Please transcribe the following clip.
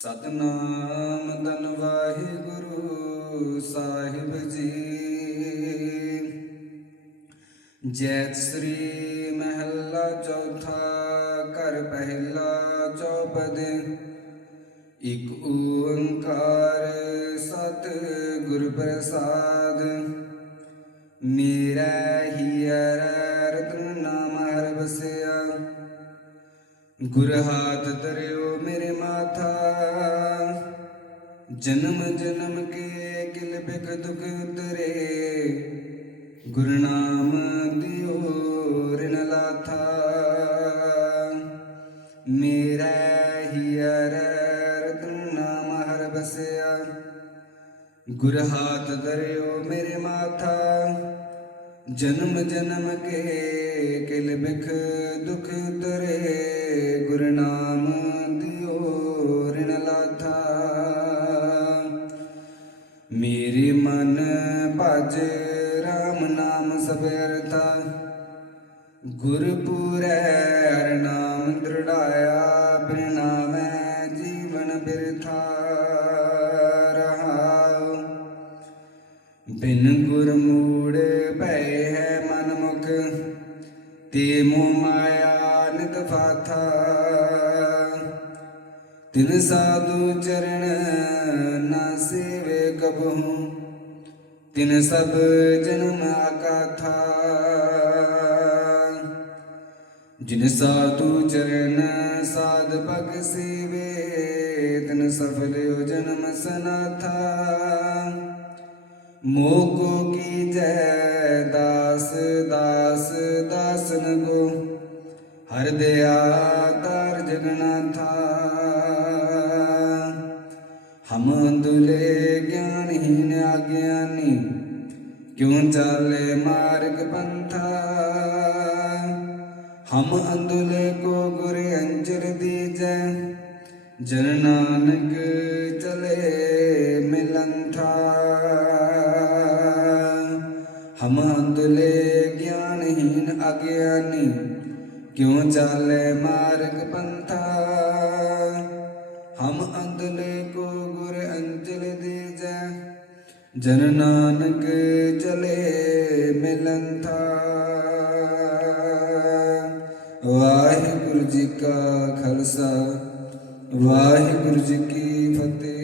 ਸਤਨਾਮ ਤਨ ਵਾਹਿਗੁਰੂ ਸਾਹਿਬ ਜੀ। ਜੈ ਸ੍ਰੀ ਮਹੱਲਾ ਚੌਥਾ ਕਰ ਪਹਿਲਾ ਚੌਪਦ। ਇਕ ਓੰਕਾਰ ਸਤ ਗੁਰ ਪ੍ਰਸਾਦ। ਮੇਰਾ ਹੀ ਰਤਨ ਨਾਮ ਹਰ ਬਸਿਆ ਗੁਰ ਹਾਥ ਧਰਿਓ ਜਨਮ ਜਨਮ ਕੇ ਕਿਲ ਬਿਕ ਦੁਖ ਉਤਰੇ। ਗੁਰੂ ਨਾਮ ਦਿਓ, ਰਿਨ ਲਾਥਾ। ਮੇਰਾ ਹੀਰ ਰਤਨ ਨਾਮ ਹਰ ਬਸਿਆ। ਗੁਰ ਹਾਥ ਧਰਿਓ ਮੇਰੇ ਮਾਥਾ। ਜਨਮ ਜਨਮ ਕੇ ਕਿਲ ਬਿਖ ਦੁਖ ਤਰੇ ਗੁਰ ਮੇਰੇ ਮਨ ਭਜ RAM ਨਾਮ ਸਭ ਅਰਥਾ ਗੁਰਪੁਰੈ ਹਰ ਨਾਮ ਦ੍ਰਿੜਾਇਆ, ਬਿਨ ਨਾਮੈ ਜੀਵਨ ਬਿਰਥਾ ਰਹਾਉ। ਬਿਨ ਗੁਰ ਮੂੜ ਭੈ ਹੈ ਮਨ ਮੁਖ, ਤੇ ਮੋਹ ਮਾਇਆ ਨਿਤ ਫਾਥਾ। ਤਿਨ ਸਾਧੂ ਚਰਨ ਨਾ ਸੇਵੇ ਕਬਹੂ ਤਿਨ ਸਭ ਜਨਮ ਆਕਾਥਾ ਜਿਨ ਸਾਧੂ ਚਰਨ ਸਾਧ ਭਗ ਸੇਵੇ, ਤਿਨ ਸਫਲ ਹੋ ਜਨਮ ਸਨਾਥਾ। ਮੋਕੋ ਕੀ ਜੈ ਦਾਸ ਦਾਸ, ਦਾਸਨ ਕੋ, ਹਰ ਦਿਆ ਤਾਰ ਜਗਨਾਥਾ। ਹਮ ਅੰਦੁਲੇ ਗਿਆਨਹੀਨ ਆਗਿਆਨੀ, ਕਿਉ ਚਾਲੇ ਮਾਰਗ ਪੰਥਾ? ਹਮ ਅੰਦੁਲੇ ਕੋ ਗੁਰ ਅੰਜਰ ਦੀਜੈ, ਜਨ ਨਾਨਕ ਚਲੇ ਮਿਲੰਥਾ ਹਮ ਅੰਦੁਲੇ ਗਿਆਨਹੀਨ ਅਗਿਆਨੀ ਕਿਉ ਚਾਲੇ ਮਾਰਗ ਪੰਥਾ? ਹਮ ਅੰਦਲੇ ਕੋ ਗੁਰ ਜਨ ਨਾਨਕ ਚਲੇ ਮਿਲੰਥਾ ਵਾਹਿਗੁਰੂ ਜੀ ਕਾ ਖਾਲਸਾ ਵਾਹਿਗੁਰੂ ਜੀ ਕੀ ਫਤਿਹ।